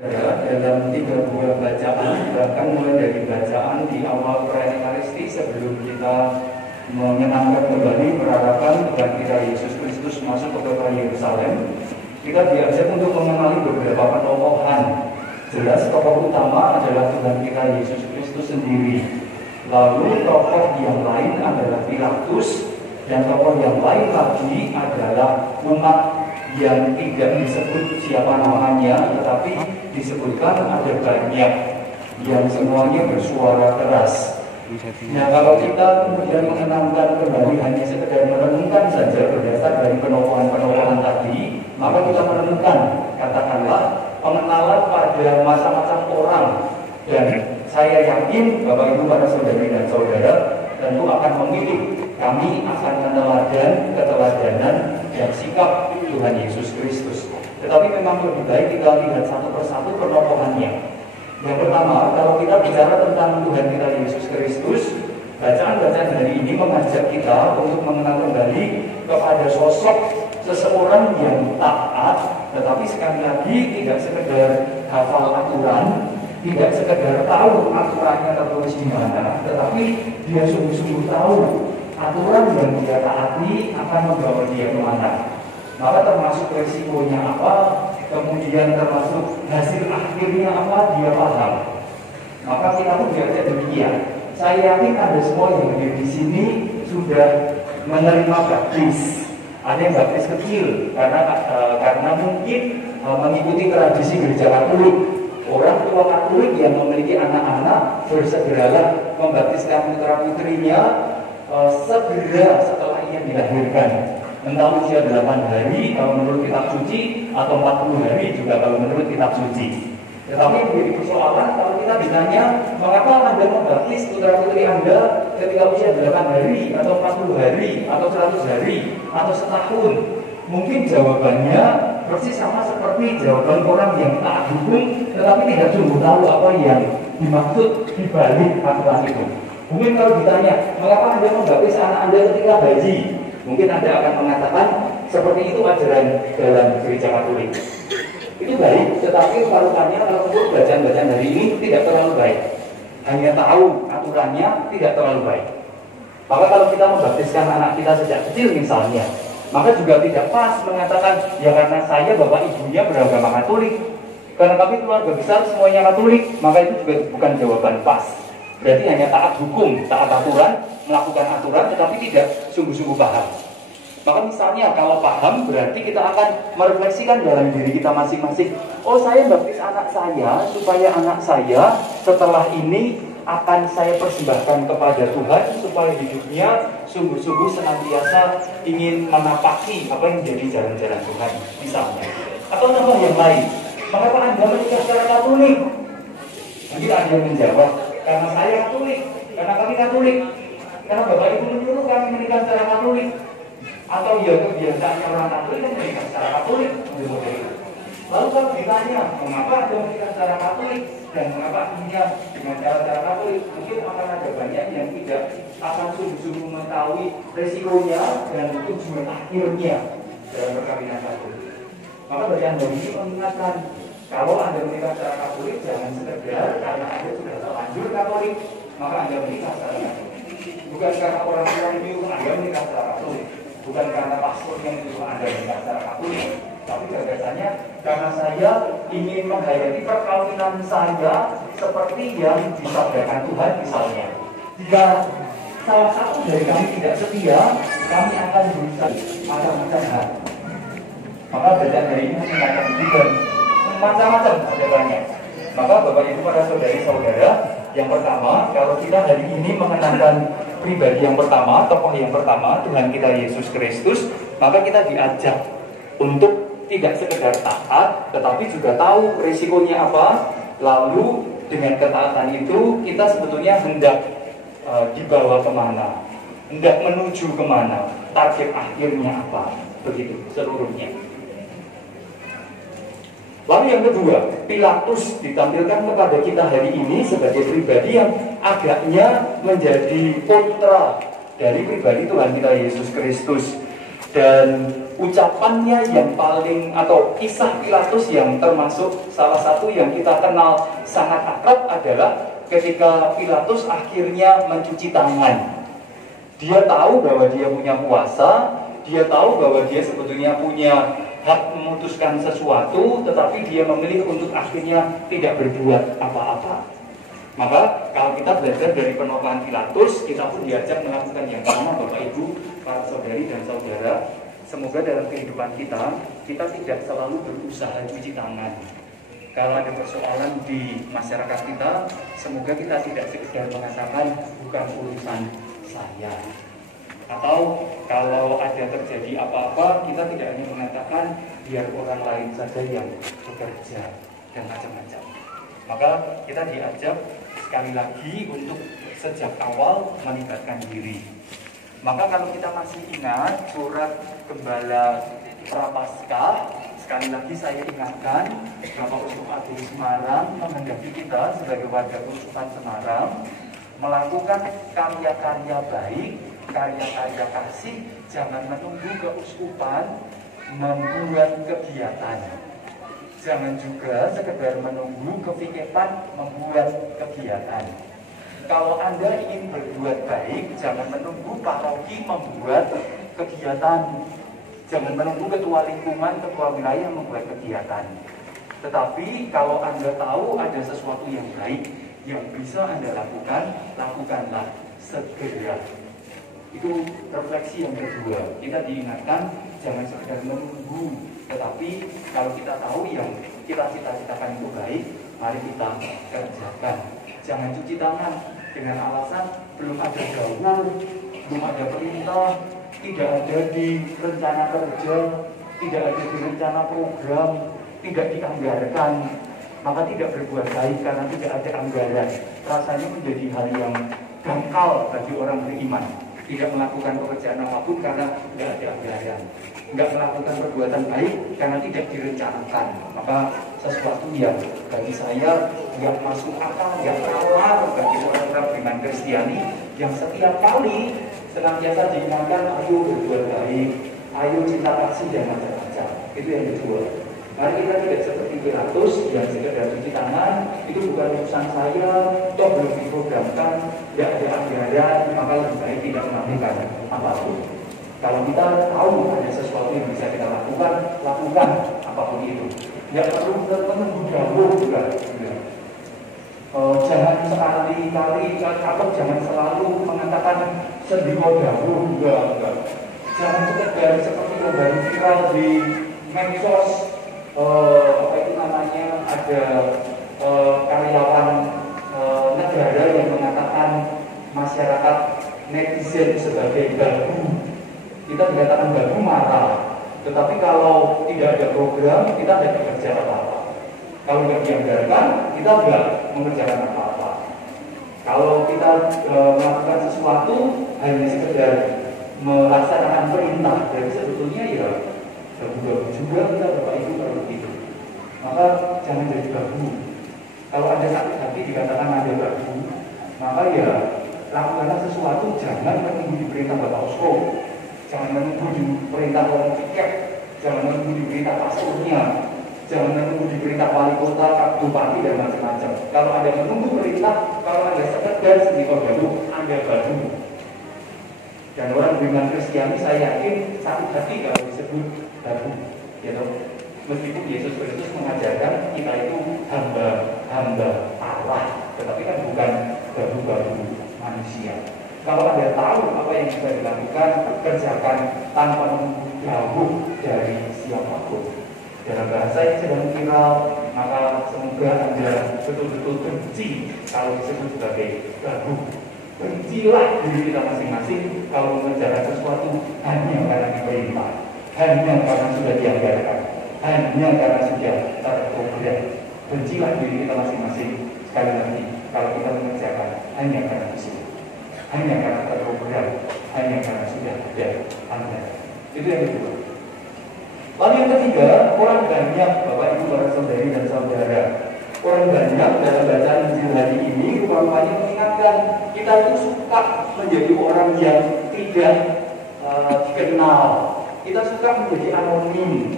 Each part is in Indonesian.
Dalam 3 buah bacaan, bahkan mulai dari bacaan di awal perayaan Ekaristi sebelum kita menyenangkan kembali perarakan Tuhan kita Yesus Kristus masuk ke kota Yerusalem, kita diajak untuk mengenali beberapa penokohan. Jelas tokoh utama adalah Tuhan kita Yesus Kristus sendiri. Lalu tokoh yang lain adalah Pilatus, dan tokoh yang lain lagi adalah umat yang tidak disebut siapa namanya, tetapi disebutkan ada banyak yang semuanya bersuara keras. Nah, kalau kita kemudian mengenangkan kembali hanya sekedar merenungkan saja berdasar dari penokohan-penokohan tadi, maka kita menemukan, katakanlah, pengenalan pada macam-macam orang. Dan saya yakin Bapak Ibu para saudari dan saudara tentu akan memilih, kami akan meneladani keteladanan dan sikap Tuhan Yesus Kristus. Tetapi memang lebih baik kita lihat satu persatu penokohannya. Yang pertama, kalau kita bicara tentang Tuhan kita Yesus Kristus, bacaan-bacaan hari ini mengajak kita untuk mengenal kembali kepada sosok seseorang yang taat, tetapi sekali lagi tidak sekedar hafal aturan, tidak sekedar tahu aturannya tertulis di mana, tetapi dia sungguh-sungguh tahu aturan yang dia taati akan membawa dia kemana. Maka termasuk resikonya apa, kemudian termasuk hasil akhirnya apa, dia paham. Maka kita pun diajak demikian. Saya yakin Anda semua yang hadir di sini sudah menerima baptis. Ada yang baptis kecil karena mungkin mengikuti tradisi gereja Katolik. Orang tua Katolik yang memiliki anak-anak bersegeralah membaptiskan putra-putrinya segera setelah ia dilahirkan. Entah usia 8 hari kalau menurut kitab suci, atau 40 hari juga kalau menurut kitab suci. Tetapi menjadi persoalan kalau kita ditanya, mengapa Anda membaptis putra-putri Anda ketika usia 8 hari, atau 40 hari, atau 100 hari, atau setahun? Mungkin jawabannya persis sama seperti jawaban orang yang taat hukum, tetapi tidak sungguh tahu apa yang dimaksud di balik aturan itu. Mungkin kalau ditanya, mengapa Anda membaptis anak Anda ketika bayi? Mungkin Anda akan mengatakan seperti itu ajaran dalam gereja Katolik. Itu baik, tetapi parutannya kalau menurut bacaan-bacaan hari ini tidak terlalu baik. Hanya tahu aturannya tidak terlalu baik. Maka kalau kita membaptiskan anak kita sejak kecil misalnya, maka juga tidak pas mengatakan ya karena saya bapak ibunya beragama Katolik, karena kami keluarga besar semuanya Katolik, maka itu juga bukan jawaban pas. Berarti hanya taat hukum, taat aturan, melakukan aturan, tetapi tidak sungguh-sungguh paham. Maka misalnya kalau paham, berarti kita akan merefleksikan dalam diri kita masing-masing. Oh, saya baptis anak saya, supaya anak saya setelah ini akan saya persembahkan kepada Tuhan, supaya hidupnya sungguh-sungguh senantiasa ingin menapaki apa yang menjadi jalan-jalan Tuhan, misalnya. Atau contoh yang lain, mengapa Anda menikah secara Katolik? Mungkin Anda menjawab, karena saya Katolik, karena kami Katolik, karena Bapak Ibu menyuruh kami menikah secara Katolik, atau ya kebiasaan orang Katolik kan menikah secara Katolik. Lalu kalau ditanya, mengapa Anda menikah secara Katolik dan mengapa akhirnya dengan cara-cara Katolik, mungkin akan ada banyak yang tidak akan sungguh-sungguh mengetahui resikonya dan tujuan akhirnya dalam perkawinan Katolik. Maka bacaan hari ini mengingatkan, kalau Anda menikah secara Katolik, jangan sekedar karena Anda sudah terlanjur Katolik, maka Anda menikah secara Katolik. Bukan karena orang tua menyuruh Anda menikah secara Katolik, bukan karena paspor yang menyuruh Anda menikah secara Katolik, tapi gagasannya karena saya ingin menghayati perkawinan saya seperti yang disabdakan Tuhan misalnya. Jika salah satu dari kami tidak setia, kami akan berusaha macam-macam hal. Maka bacaan hari ini mengingatkan juga macam-macam ada banyak. Maka Bapak Ibu para saudari-saudara, yang pertama, kalau kita hari ini mengenangkan pribadi yang pertama, tokoh yang pertama, Tuhan kita Yesus Kristus, maka kita diajak untuk tidak sekedar taat, tetapi juga tahu risikonya apa. Lalu dengan ketaatan itu kita sebetulnya hendak dibawa kemana, hendak menuju kemana, target akhirnya apa, begitu seluruhnya. Lalu yang kedua, Pilatus ditampilkan kepada kita hari ini sebagai pribadi yang agaknya menjadi kontra dari pribadi Tuhan kita Yesus Kristus. Dan ucapannya yang paling, atau kisah Pilatus yang termasuk salah satu yang kita kenal sangat akrab adalah ketika Pilatus akhirnya mencuci tangan. Dia tahu bahwa dia punya kuasa, dia tahu bahwa dia sebetulnya punya hak memutuskan sesuatu, tetapi dia memilih untuk akhirnya tidak berbuat apa-apa. Maka kalau kita belajar dari penokohan Pilatus, kita pun diajak melakukan yang sama, Bapak Ibu, para saudari dan saudara. Semoga dalam kehidupan kita tidak selalu berusaha cuci tangan. Kalau ada persoalan di masyarakat kita, semoga kita tidak sekedar mengatakan bukan urusan saya. Atau kalau ada terjadi apa-apa, kita tidak hanya mengatakan biar orang lain saja yang bekerja dan macam-macam. Maka kita diajak sekali lagi untuk sejak awal melibatkan diri. Maka kalau kita masih ingat surat Gembala Prapaskah, sekali lagi saya ingatkan Bapak Uskup Agung Semarang menghendaki kita sebagai warga Uskupan Semarang melakukan karya-karya baik, karya-karya kasih, jangan menunggu keuskupan membuat kegiatan. Jangan juga sekedar menunggu kepikepan membuat kegiatan. Kalau Anda ingin berbuat baik, jangan menunggu paroki membuat kegiatan. Jangan menunggu ketua lingkungan, ketua wilayah membuat kegiatan. Tetapi kalau Anda tahu ada sesuatu yang baik yang bisa Anda lakukan, lakukanlah segera. Itu refleksi yang kedua. Kita diingatkan jangan sekedar menunggu, tetapi kalau kita tahu yang kita cita-citakan itu baik, mari kita kerjakan. Jangan cuci tangan dengan alasan belum ada gaul, belum ada perintah, tidak ada di rencana kerja, tidak ada di rencana program, tidak dianggarkan, maka tidak berbuat baik karena tidak ada anggaran. Rasanya menjadi hal yang dangkal bagi orang beriman. Tidak melakukan pekerjaan apapun karena tidak ada anggaran, tidak melakukan perbuatan baik karena tidak direncanakan. Maka sesuatu yang bagi saya nggak masuk akal, nggak nalar bagi orang-orang beriman Kristiani yang setiap kali senantiasa diingatkan ayo berbuat baik, ayo cinta kasih dan macam-macam. Itu yang kedua. Mari kita tidak seperti Pilatus yang sekedar cuci tangan, itu bukan urusan saya, toh belum diprogramkan, tidak ada anggaran, maka lebih baik tidak melakukan apapun. Kalau kita tahu ada sesuatu yang bisa kita lakukan, lakukan apapun itu. Tidak perlu menunggu dahulu juga. Jangan sekali-kali atau jangan selalu mengatakan sendiko dahulu juga. Jangan sekedar seperti yang baru viral di medsos. Apa itu namanya, ada karyawan negara yang mengatakan masyarakat netizen sebagai babu. Kita dikatakan babu marah, tetapi kalau tidak ada program kita tidak bekerja apa-apa. Kalau tidak dianggarkan kita tidak mengerjakan apa-apa. Kalau kita melakukan sesuatu hanya sekedar melaksanakan perintah, jadi sebetulnya ya babu-babu juga kita Bapak Ibu kalau begitu. Maka jangan jadi babu. Kalau ada sakit hati dikatakan ada babu, maka ya lakukanlah sesuatu, jangan menunggu diperintah Bapak Uskup, jangan menunggu diperintah orang tiket, jangan menunggu diperintah pastornya, jangan menunggu diperintah wali kota, bupati dan macam-macam. Kalau ada menunggu perintah, kalau ada sekedar sendiri baru, Anda baru. Dan orang beriman Kristiani saya yakin sakit hati kalau disebut baru, gitu. Meskipun Yesus Kristus mengajarkan kita itu hamba Allah, tetapi kan bukan baru-baru manusia. Kalau Anda tahu apa yang bisa dilakukan, kerjakan tanpa menunggu jauh dari siapapun. Dalam bahasa yang sedang viral, maka semoga Anda betul-betul benci kalau disebut sebagai baru. Bencilah diri kita masing-masing kalau mengerjakan sesuatu hanya karena diperintah, hanya karena sudah dianggarkan, hanya karena sudah terprogram. Bencilah diri kita masing-masing sekali lagi kalau kita mengerjakan hanya karena disuruh, hanya karena terprogram, hanya karena sudah ada anggaran. Itu yang kedua. Lalu yang ketiga, orang banyak, Bapak Ibu, para saudari dan saudara, orang banyak dalam bacaan Injil hari ini rupanya mengingatkan kita itu suka menjadi orang yang tidak dikenal. Kita suka menjadi anonim,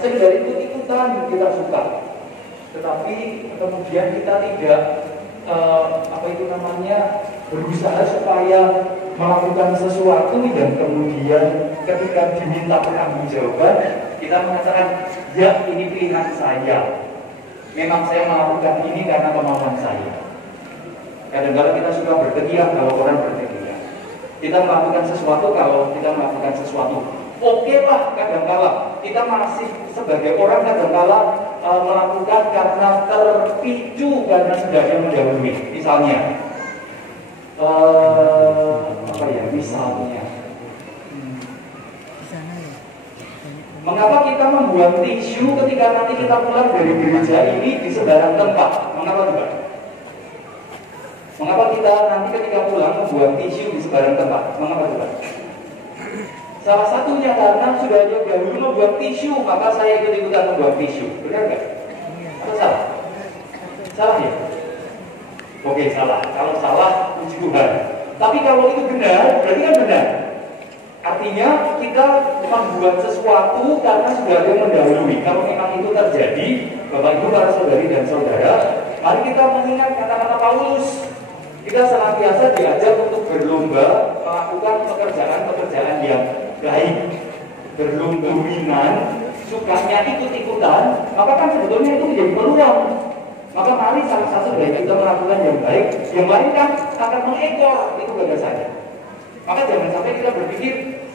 sekedar ikut-ikutan kita suka. Tetapi kemudian kita tidak berusaha supaya melakukan sesuatu dan kemudian ketika diminta pertanggungjawaban kita mengatakan, ya ini pilihan saya, memang saya melakukan ini karena kemauan saya. Kadang-kadang kita suka berteriak kalau orang berteriak. Kita melakukan sesuatu kalau kita melakukan sesuatu. Oke lah, kadang-kadang kita masih sebagai orang kadang-kadang melakukan karena terpicu karena sudah ada yang mendahului. Misalnya, mengapa kita membuang tisu ketika nanti kita pulang dari gereja ini di sembarang tempat? Mengapa juga? Mengapa kita nanti ketika pulang membuang tisu di sembarang tempat? Mengapa juga? Salah satunya karena sudah ada yang dahulu membuang tisu, maka saya ikut-ikutan membuang tisu. Benar nggak? Atau salah? Salah ya? Oke, salah. Kalau salah, puji Tuhan. Tapi kalau itu benar, berarti kan benar. Artinya kita membuat sesuatu karena sudah ada yang mendahului. Kalau memang itu terjadi, Bapak Ibu, para saudari dan saudara, mari kita mengingat kata-kata Paulus. Kita senantiasa diajak untuk berlomba melakukan pekerjaan-pekerjaan yang baik, berlomba-lomba, sukanya ikut-ikutan, maka kan sebetulnya itu menjadi peluang. Maka mari salah satu dari kita melakukan yang baik, yang lain kan akan mengekor itu gagasannya. Maka jangan sampai kita berpikir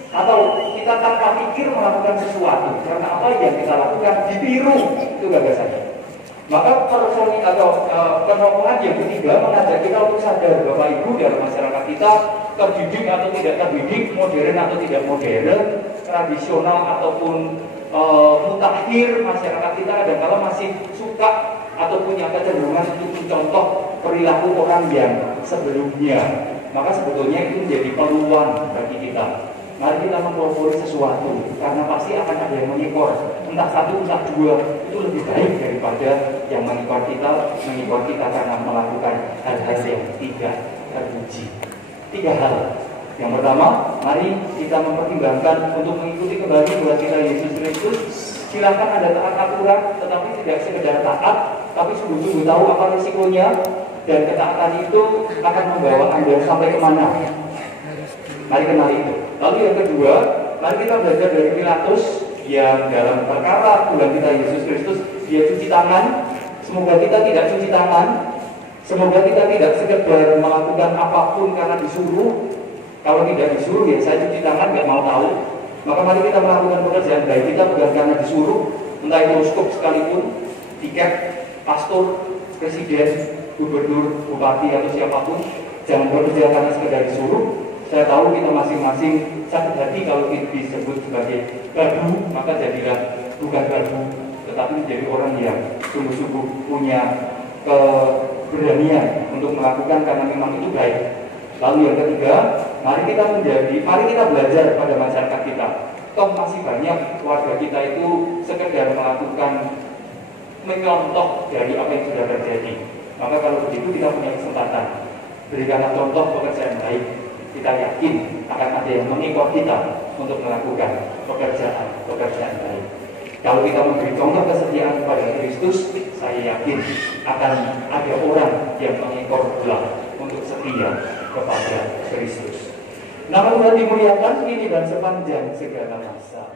atau kita tanpa pikir melakukan sesuatu karena apa yang kita lakukan ditiru, itu gagasannya. Maka personik atau penokohan yang ketiga mengajak kita untuk sadar Bapak Ibu dalam masyarakat kita, terdidik atau tidak terdidik, modern atau tidak modern, tradisional ataupun mutakhir, masyarakat kita kadang-kala masih suka atau punya kecenderungan untuk mencontoh perilaku orang yang sebelumnya. Maka sebetulnya itu menjadi peluang bagi kita. Mari kita mempelopori sesuatu, karena pasti akan ada yang mengikor. Entah satu, entah dua, itu lebih baik daripada yang mengikor kita karena melakukan hal-hal yang tidak terpuji. 3 hal. Yang pertama, mari kita mempertimbangkan untuk mengikuti kembali buat kita Yesus Kristus. Silakan Anda taat aturan, tetapi tidak sekedar taat, tapi sungguh-sungguh tahu apa risikonya, dan ketaatan itu akan membawa Anda sampai kemana. Mari kenali itu. Lalu yang kedua, mari kita belajar dari Pilatus yang dalam perkara Tuhan kita Yesus Kristus, dia cuci tangan. Semoga kita tidak cuci tangan. Semoga kita tidak sekedar melakukan apapun karena disuruh. Kalau tidak disuruh, ya saya cuci tangan, nggak mau tahu. Maka mari kita melakukan pekerjaan baik kita bukan karena disuruh, entah itu uskup sekalipun, tiket, pastor, presiden, gubernur, bupati atau siapapun. Jangan bekerja karena sekedar disuruh. Saya tahu kita masing-masing sakit hati kalau disebut sebagai gaduh, maka jadilah bukan gaduh, tetapi menjadi orang yang sungguh-sungguh punya keberanian untuk melakukan karena memang itu baik. Lalu yang ketiga, mari kita belajar pada masyarakat kita. Toh masih banyak warga kita itu sekedar melakukan menyontoh dari apa yang sudah terjadi. Maka kalau begitu kita punya kesempatan, berikanlah contoh pekerjaan baik. Kita yakin akan ada yang mengikut kita untuk melakukan pekerjaan baik. Kalau kita memberi contoh kesetiaan kepada Kristus, saya yakin akan ada orang yang mengikut pula untuk setia kepada Kristus. Nama Tuhan dimuliakan kini dan sepanjang segala masa.